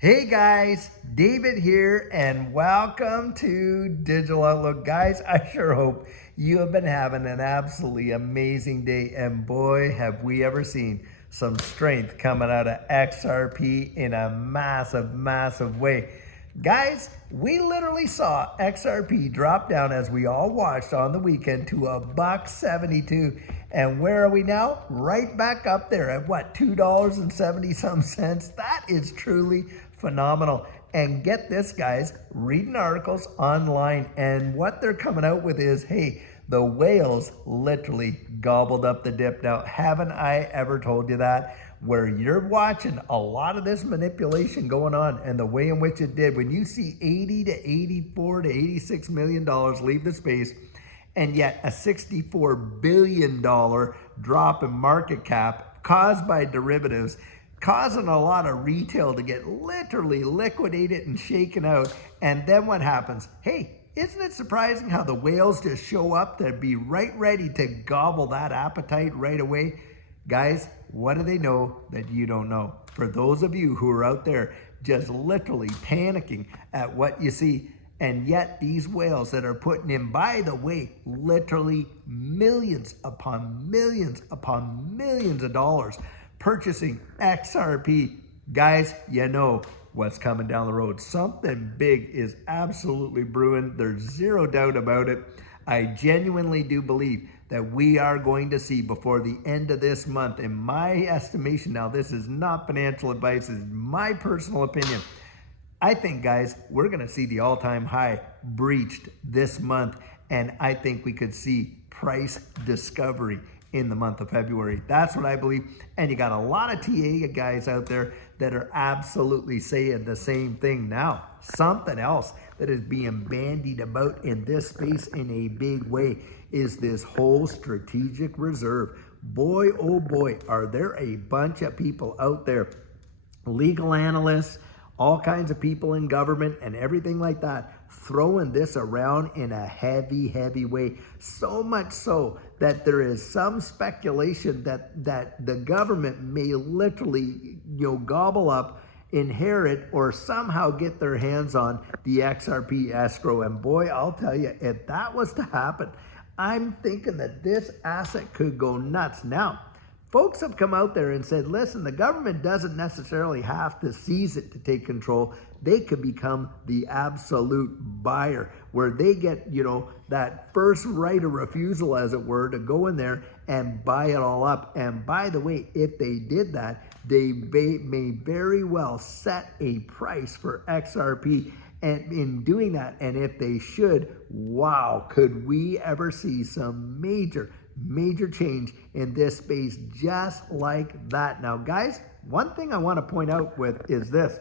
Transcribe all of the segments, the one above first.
Hey guys, David here, and welcome to Digital Outlook. Guys, I sure hope you have been having an absolutely amazing day, and boy, have we ever seen some strength coming out of XRP in a massive way. Guys, we literally saw XRP drop down as we all watched on the weekend to $1.72. And where are we now? Right back up there at what, $2.70 some cents? That is truly phenomenal. And get this, guys, reading articles online, and what they're coming out with is, hey, the whales literally gobbled up the dip. Now, haven't I ever told you that? Where you're watching a lot of this manipulation going on, and the way in which it did, when you see 80 to 84 to 86 million dollars leave the space, and yet a $64 billion drop in market cap caused by derivatives, causing a lot of retail to get literally liquidated and shaken out. And then what happens? Hey, isn't it surprising how the whales just show up to be right ready to gobble that appetite right away? Guys, what do they know that you don't know? For those of you who are out there just literally panicking at what you see, and yet these whales that are putting in, by the way, literally millions upon millions of dollars purchasing XRP, guys, you know what's coming down the road. Something big is absolutely brewing. There's zero doubt about it. I genuinely do believe that we are going to see before the end of this month, in my estimation, now this is not financial advice, this is my personal opinion, I think, guys, we're going to see the all-time high breached this month, and I think we could see price discovery in the month of February. That's what I believe. And you got a lot of TA guys out there that are absolutely saying the same thing. Now, something else that is being bandied about in this space in a big way is this whole strategic reserve. Boy, oh boy, are there a bunch of people out there, legal analysts, all kinds of people in government and everything like that, throwing this around in a heavy way. So much so that there is some speculation that the government may literally, gobble up, inherit, or somehow get their hands on the XRP escrow. And boy, I'll tell you, if that was to happen, I'm thinking that this asset could go nuts. Now, folks have come out there and said, listen, the government doesn't necessarily have to seize it to take control. They could become the absolute buyer, where they get, that first right of refusal, as it were, to go in there and buy it all up. And by the way, if they did that, they may very well set a price for XRP. And in doing that, and if they should, wow, could we ever see some major change in this space just like that. Now, guys, one thing I want to point out with is this.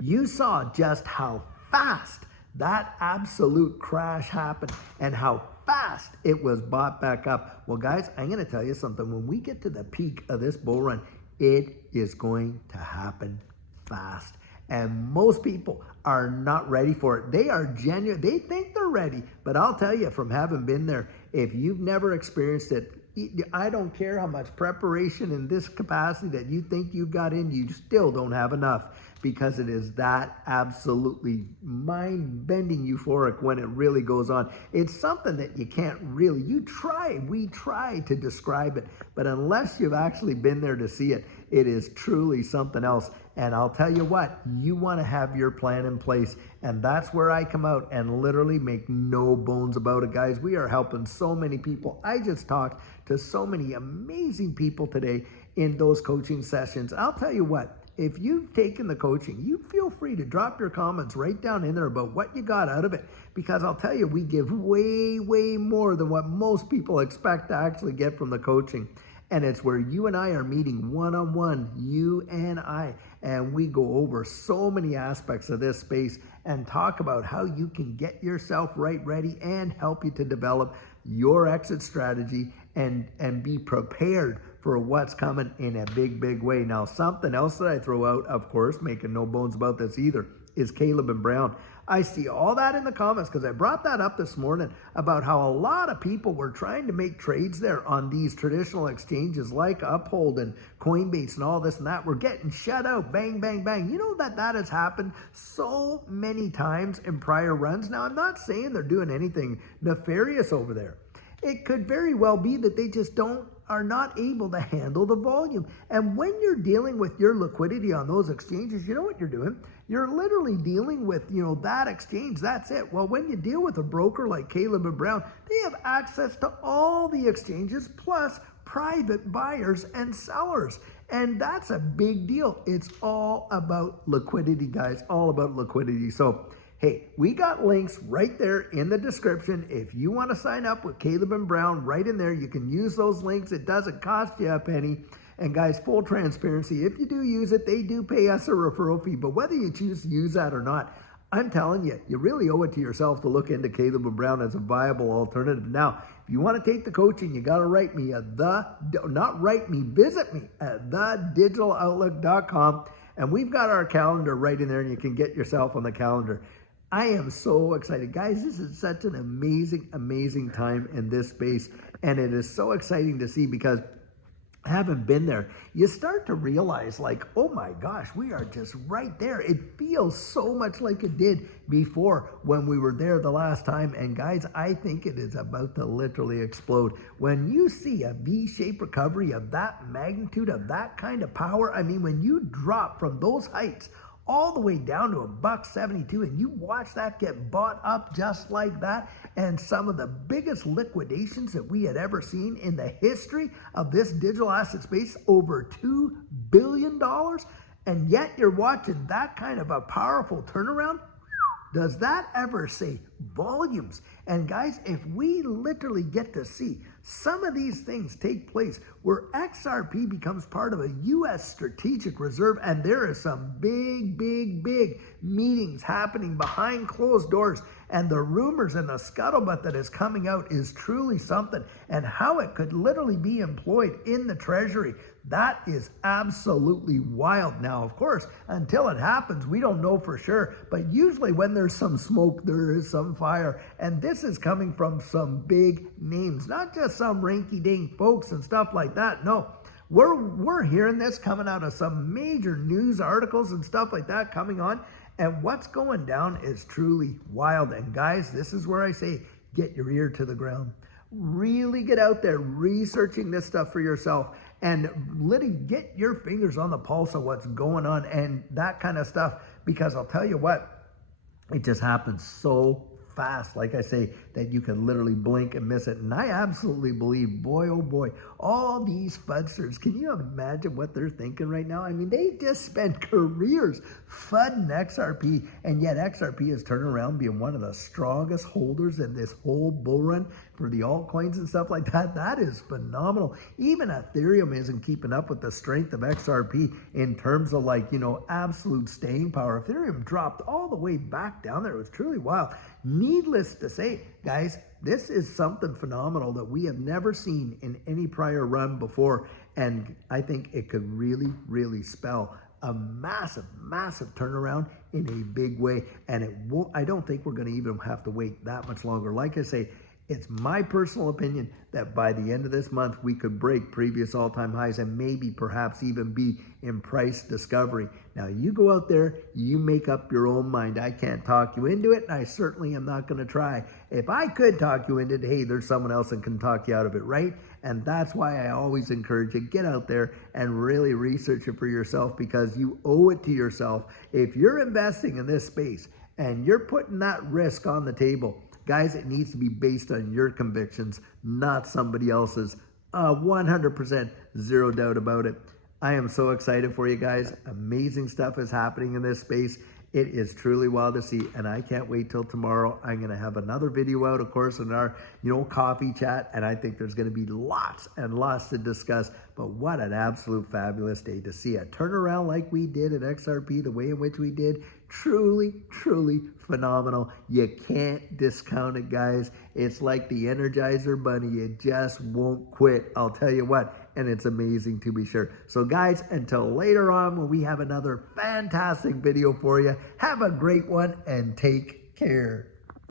You saw just how fast that absolute crash happened and how fast it was bought back up. Well, guys, I'm going to tell you something. When we get to the peak of this bull run, it is going to happen fast. And most people are not ready for it. They are genuine. They think they're ready. But I'll tell you, from having been there, if you've never experienced it, I don't care how much preparation in this capacity that you think you've got in, you still don't have enough, because it is that absolutely mind-bending euphoric when it really goes on. It's something that you can't really, we try to describe it, but unless you've actually been there to see it, it is truly something else. And I'll tell you what, you want to have your plan in place. And that's where I come out and literally make no bones about it, guys. We are helping so many people. I just talked to so many amazing people today in those coaching sessions. I'll tell you what, if you've taken the coaching, you feel free to drop your comments right down in there about what you got out of it. Because I'll tell you, we give way more than what most people expect to actually get from the coaching. And it's where you and I are meeting one-on-one, you and I, and we go over so many aspects of this space and talk about how you can get yourself ready and help you to develop your exit strategy and be prepared for for what's coming in a big, big way. Now, something else that I throw out, of course, making no bones about this either, is Caleb and Brown. I see all that in the comments because I brought that up this morning about how a lot of people were trying to make trades there on these traditional exchanges like Uphold and Coinbase and all this and that. We're getting shut out, bang, bang, bang. You know that has happened so many times in prior runs. Now, I'm not saying they're doing anything nefarious over there. It could very well be that they just are not able to handle the volume. And when you're dealing with your liquidity on those exchanges, you know what you're doing? You're literally dealing with, that exchange. That's it. Well, when you deal with a broker like Caleb and Brown, they have access to all the exchanges plus private buyers and sellers. And that's a big deal. It's all about liquidity, guys, all about liquidity. So, hey, we got links right there in the description. If you want to sign up with Caleb and Brown, right in there, you can use those links. It doesn't cost you a penny. And guys, full transparency, if you do use it, they do pay us a referral fee. But whether you choose to use that or not, I'm telling you, you really owe it to yourself to look into Caleb and Brown as a viable alternative. Now, if you want to take the coaching, you got to write me at visit me at thedigital.outlook.com. And we've got our calendar right in there, and you can get yourself on the calendar. I am so excited. Guys, this is such an amazing, amazing time in this space. And it is so exciting to see because I haven't been there. You start to realize like, oh my gosh, we are just right there. It feels so much like it did before when we were there the last time. And guys, I think it is about to literally explode. When you see a V-shaped recovery of that magnitude, of that kind of power, I mean, when you drop from those heights all the way down to $1.72, and you watch that get bought up just like that, and some of the biggest liquidations that we had ever seen in the history of this digital asset space, over $2 billion, and yet you're watching that kind of a powerful turnaround. Does that ever say volumes? And guys, if we literally get to see some of these things take place where XRP becomes part of a U.S. strategic reserve, and there is some big, big, big meetings happening behind closed doors, and the rumors and the scuttlebutt that is coming out is truly something, and how it could literally be employed in the treasury. That is absolutely wild. Now, of course, until it happens, we don't know for sure. But usually when there's some smoke, there is some fire. And this is coming from some big names, not just some rinky-dink folks and stuff like that. No, we're hearing this coming out of some major news articles and stuff like that coming on. And what's going down is truly wild. And guys, this is where I say, get your ear to the ground. Really get out there researching this stuff for yourself and literally get your fingers on the pulse of what's going on and that kind of stuff, because I'll tell you what, it just happens so fast, like I say, that you can literally blink and miss it. And I absolutely believe, boy, oh boy, all these fudsters, can you imagine what they're thinking right now? I mean, they just spent careers fudding XRP, and yet XRP has turned around being one of the strongest holders in this whole bull run for the altcoins and stuff like that. That is phenomenal. Even Ethereum isn't keeping up with the strength of XRP in terms of absolute staying power. Ethereum dropped all the way back down there. It was truly wild. Needless to say, guys, this is something phenomenal that we have never seen in any prior run before. And I think it could really, really spell a massive, massive turnaround in a big way. And I don't think we're going to even have to wait that much longer. Like I say, it's my personal opinion that by the end of this month, we could break previous all-time highs and maybe perhaps even be in price discovery. Now, you go out there, you make up your own mind. I can't talk you into it, and I certainly am not going to try. If I could talk you into it, hey, there's someone else that can talk you out of it, right? And that's why I always encourage you, get out there and really research it for yourself, because you owe it to yourself. If you're investing in this space and you're putting that risk on the table, guys, it needs to be based on your convictions, not somebody else's. 100%, zero doubt about it. I am so excited for you guys. Amazing stuff is happening in this space. It is truly wild to see, and I can't wait till tomorrow. I'm going to have another video out, of course, in our, coffee chat, and I think there's going to be lots and lots to discuss. But what an absolute fabulous day to see a turnaround like we did at XRP, the way in which we did. Truly, truly phenomenal. You can't discount it, guys. It's like the Energizer Bunny. It just won't quit. I'll tell you what. And it's amazing to be sure. So guys, until later on when we have another fantastic video for you, have a great one and take care.